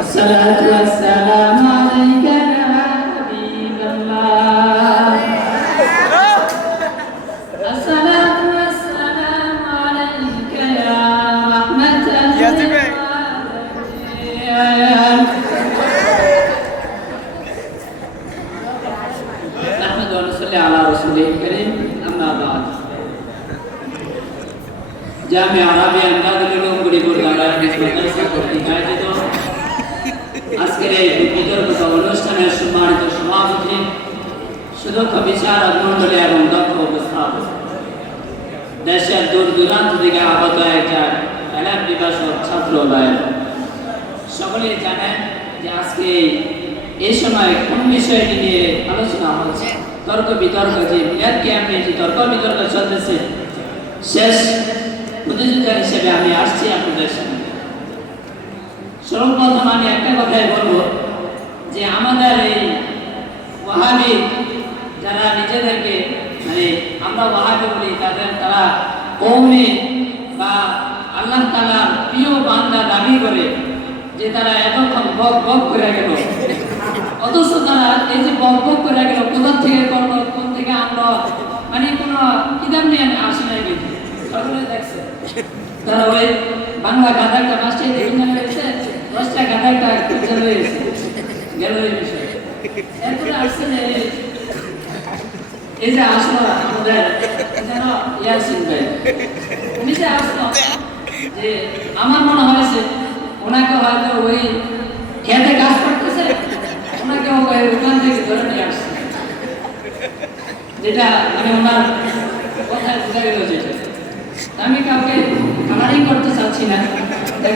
الصلاة والسلام জামে আরবিয়া নাদুল উলুম গরিবুল দারার মাদ্রাসা কর্তৃক আয়োজিত আজকের এই বিতর্কিত অনুষ্ঠানের সম্মানিত সভাপতি, সুদক্ষ বিচারক মন্ডলী এবং দক্ষ উপস্থাপক। দেশের দূর দূরান্ত থেকে আগত একটা এলাম বিভাষক ছাত্র ভাইয়ের সকলেই জানেন যে আজকে এই সময় কোন বিষয়টি নিয়ে আলোচনা হচ্ছে? তর্ক বিতর্ক যে মিলাদ ক্যাম্প নিয়ে যে তর্ক বিতর্ক চলতেছে, শেষ প্রতিযোগিতা হিসেবে আমি আসছি আপনাদের সামনে। সর্বপ্রথম আমি একটা কথাই বলব যে আমাদের এই ওয়াহাবি, যারা নিজেদেরকে মানে আমরা ওয়াহাবি বলি, তাদের তারা কৌমি বা আল্লাহ তালা প্রিয় বান্দা দাবি করে যে তারা এতক্ষণ বক বক করে গেল। অথচ তারা এই যে বক বক করে গেল, কোথা থেকে কোন থেকে আনলো মানে কোনো কিতাব নিয়ে ওই বাংলা গাধা একটা মাস্টার দেখুন না দশটা গাধা একটা খুঁজে রয়েছে গেল এই বিষয়ে। এরপরে আসছে যে এই যে আসলো, আমাদের যেন ইয়াসিন ভাই। উনি যে আসলো, যে আমার মনে হয়েছে ওনাকে হয়তো ওই খেতে কাজ করতেছে, ওনাকে ওখান থেকে ধরে নিয়ে আসছে। যেটা মানে ওনার কথায় বোঝা গেল যেটা। আমি কাউকে কালারিং করতে চাচ্ছি না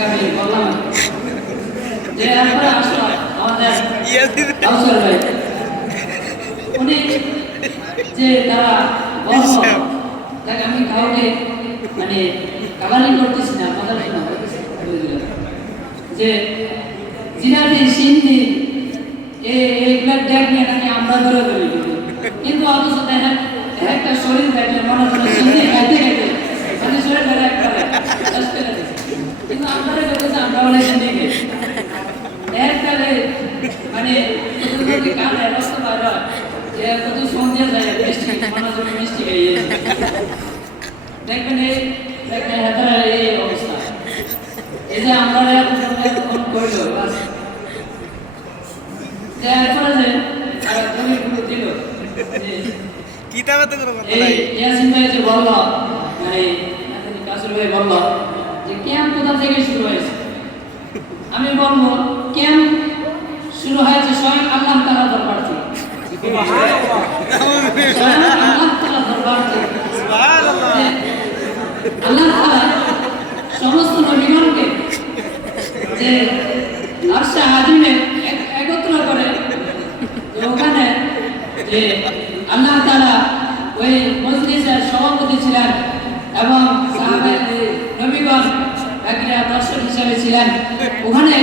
আমি বললাম যে আসলো আমাদের ভাই উনি যে তারা আমি কাউকে মানে করতেছি না শোনা। যে জিনাদি সিন্ধি দেখলে নাকি আমরা ধরে ধরে। কিন্তু অথচ দেখেন একটা শরীর দেখলে মনে হচ্ছে সিন্ধি খাইতে খাইতে মানে একবারে শেষ করে দিছে। কিন্তু আমরা দেখতেছি আমরা বলে সিন্ধি একবারে কত যদি কানে রক্ত বাইর যে কত সন্ধ্যা যায় মিষ্টি মিষ্টি খাইয়ে দেখবেন এই দেখবেন হাতারা এই অবস্থা। এই যে আমরা এখন করল? বাস। যে এরপরে যে আর জমি দিল। যে কিতাবে তো কোনো কথা এই ইয়াসিন ভাই যে বলল মানে ভাই বলল যে ক্যাম্প কোথা থেকে শুরু হয়েছে? আমি বলব, ক্যাম্প শুরু হয়েছে স্বয়ং আল্লাহ তালা দরবার থেকে। সমস্ত নবীগণকে যে আরশে এক- একত্র করে ওখানে যে আল্লাহ তাআলা ওই মজলিসের সভাপতি ছিলেন। এবং নবীগণ একরা দর্শক হিসেবে ছিলেন। ওখানে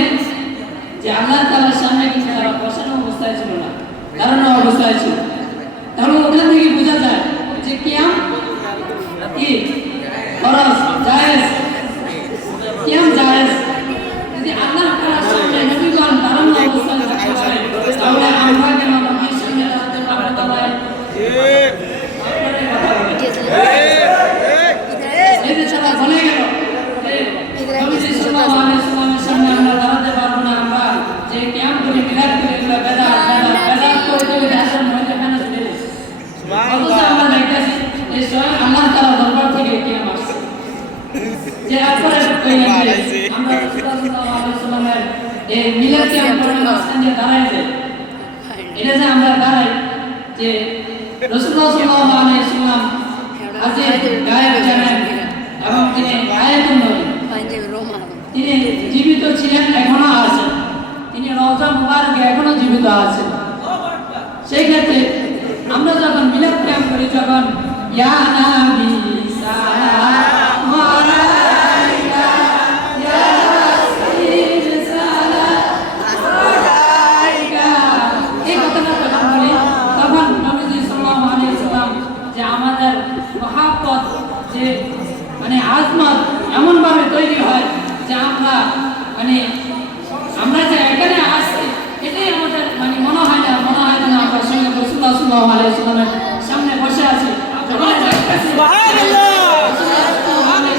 যে আল্লাহ তাআলার সামনে কিন্তু তারা বসানো অবস্থায় ছিল না দাঁড়ানো অবস্থায় ছিল। তাহলে ওখান থেকে বোঝা যায় যে কিয়াম কি? ফরজ জায়েজ। কিয়াম জায়েজ। যদি আল্লাহ তাআলার সামনে নবীগণ দাঁড়ানো অবস্থায় থাকতে পারে তাহলে আমরা কেন নবীর সামনে দাঁড়াতে পারব না ভাই? এই যে তারা বলে গেল যে নবীজি সাল্লাল্লাহু আলাইহি ওয়াসাল্লামের সামনে আমরা দাঁড়াতে পারব না আমরা যে কিয়াম করি মিলাদ করি এগুলো বেদাত বেদাত বেদাত করতে গেলে আসল মধ্যে কেন চলে অথচ আমরা দেখতেছি যে স্বয়ং আল্লাহ তাআলা দরবার থেকে কিয়াম আসছে যে যে আমরা ওয়াসাল্লামের এই মিলাদ কিয়াম করার মাঝখান দিয়ে দাঁড়াই যে এটা যে আমরা দাঁড়াই যে রাসূলুল্লাহ সাল্লাল্লাহু আলাইহি ওয়াসাল্লাম আজ গায়েব জানেন এবং তিনি আয়াতুন নবী তিনি জীবিত ছিলেন এখনও নওজা মুবারক এখনও জীবিত আছে। সেই ক্ষেত্রে আমরা যখন মিলাদ প্রেম করি, যখন, ইয়া নামি যে মানে আজমত এমনভাবে তৈরি হয় যে আমরা মানে আমরা যে রসুল্লাহ সাল্লাহ আলাইসালামের সামনে বসে আছি। যখন সাল্লাল্লাহু আলাইহি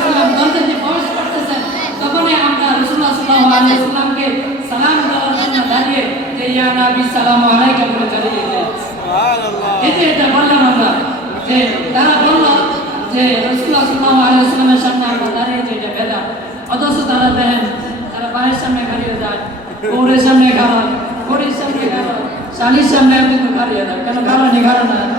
তখনই আমরা রাসূলুল্লাহ সাল্লাল্লাহু আলাইহি ওয়াসাল্লামকে সালাম দেওয়ার জন্য দাঁড়িয়ে যে ইয়া নবী সালামু আলাইকা বলে দাঁড়িয়ে গেলেন। এই এটা বললাম আমরা যে তারা বলল যে সাল্লাল্লাহু আলাইহি সামনে আমরা দাঁড়িয়ে এটা বেদা। অথচ তারা দেখেন তারা বাড়ির সামনে দাঁড়িয়ে যায় সামনে খারাপ ঘড়ির সামনে খারাপ শালির